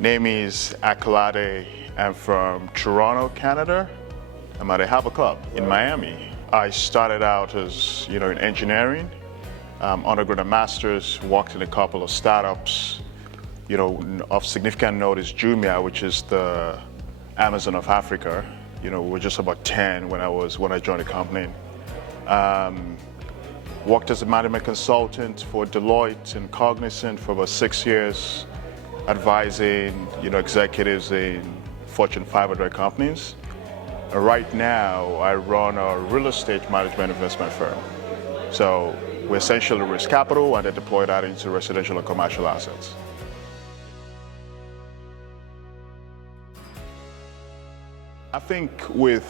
Name is Akolade. I'm from Toronto, Canada. I'm at a Harbour Club in Miami. I started out as, in engineering, undergrad and master's, worked in a couple of startups. Of significant note is Jumia, which is the Amazon of Africa. We were just about 10 when I joined the company. Worked as a management consultant for Deloitte and Cognizant for about 6 years, advising, executives in Fortune 500 companies. Right now, I run a real estate management investment firm. So we essentially raise capital and then deploy that into residential and commercial assets. I think with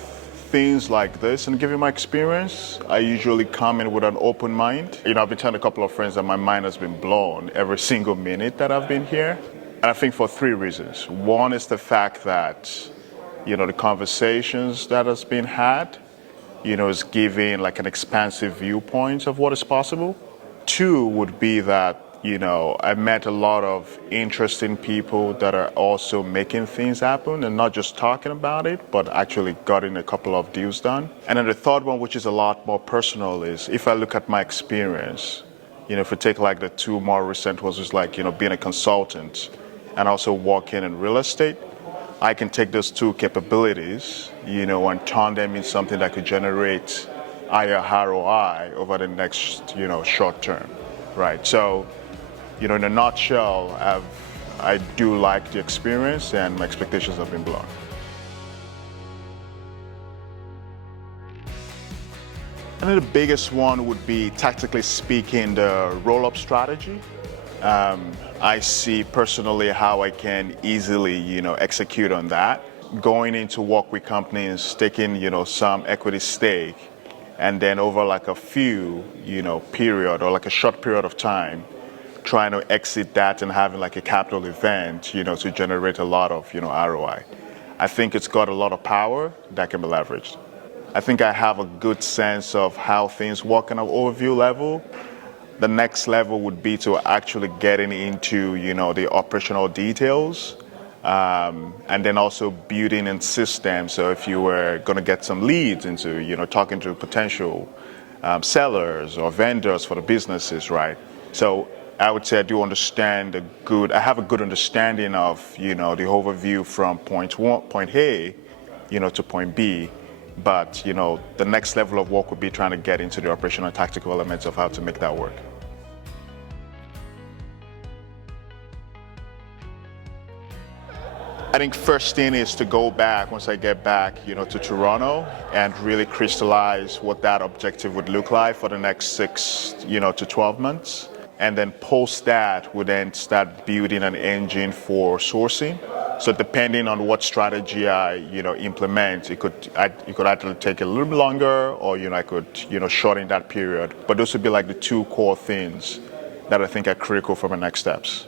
things like this, and given my experience, I usually come in with an open mind. I've been telling a couple of friends that my mind has been blown every single minute that I've been here. And I think for 3 reasons. One is the fact that, the conversations that has been had, is giving like an expansive viewpoint of what is possible. 2 would be that, I met a lot of interesting people that are also making things happen and not just talking about it, but actually getting a couple of deals done. And then the 3rd one, which is a lot more personal, is if I look at my experience, if we take like the 2 more recent ones, is like, being a consultant and also working in real estate, I can take those 2 capabilities, and turn them into something that could generate higher ROI over the next, short term, right? So, in a nutshell, I do like the experience and my expectations have been blown. I think the biggest one would be, tactically speaking, the roll-up strategy. I see personally how I can easily, execute on that. Going into work with companies, taking, some equity stake, and then over like a few, period or like a short period of time, trying to exit that and having like a capital event, to generate a lot of, ROI. I think it's got a lot of power that can be leveraged. I think I have a good sense of how things work on an overview level. The next level would be to actually getting into, the operational details, and then also building in systems. So if you were going to get some leads into, talking to potential sellers or vendors for the businesses, right? So I would say I have a good understanding of, the overview from point A, to point B. But, the next level of work would be trying to get into the operational and tactical elements of how to make that work. I think first thing is to go back, once I get back, to Toronto and really crystallize what that objective would look like for the next 6, to 12 months. And then post that, we then start building an engine for sourcing. So depending on what strategy I, implement, it could actually take a little bit longer, or I could, shorten that period. But those would be like the 2 core things that I think are critical for my next steps.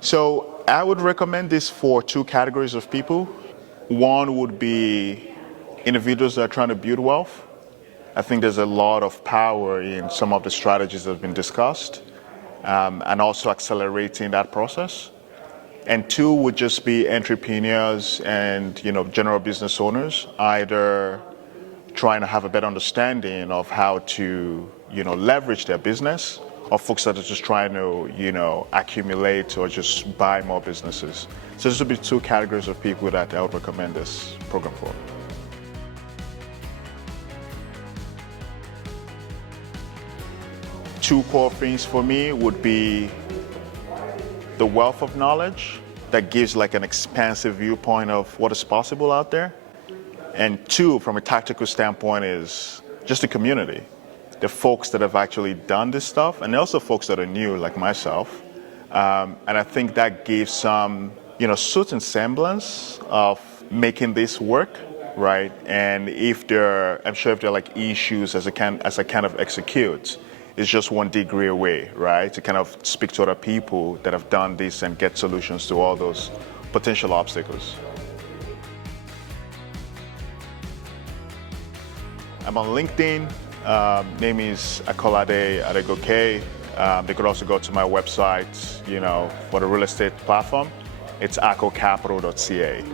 So I would recommend this for 2 categories of people. One would be individuals that are trying to build wealth. I think there's a lot of power in some of the strategies that have been discussed, and also accelerating that process. And 2 would just be entrepreneurs and, general business owners, either trying to have a better understanding of how to, leverage their business, or folks that are just trying to, accumulate or just buy more businesses. So this would be 2 categories of people that I would recommend this program for. Two core things for me would be the wealth of knowledge that gives like an expansive viewpoint of what is possible out there. And 2, from a tactical standpoint, is just the community. The folks that have actually done this stuff, and also folks that are new like myself. And I think that gives some, certain semblance of making this work, right? And I'm sure if there are like issues as I kind of execute, it's just 1 degree away, right? To kind of speak to other people that have done this and get solutions to all those potential obstacles. I'm on LinkedIn. Name is Akolade Adegoke. They could also go to my website, for the real estate platform. it's accocapital.ca.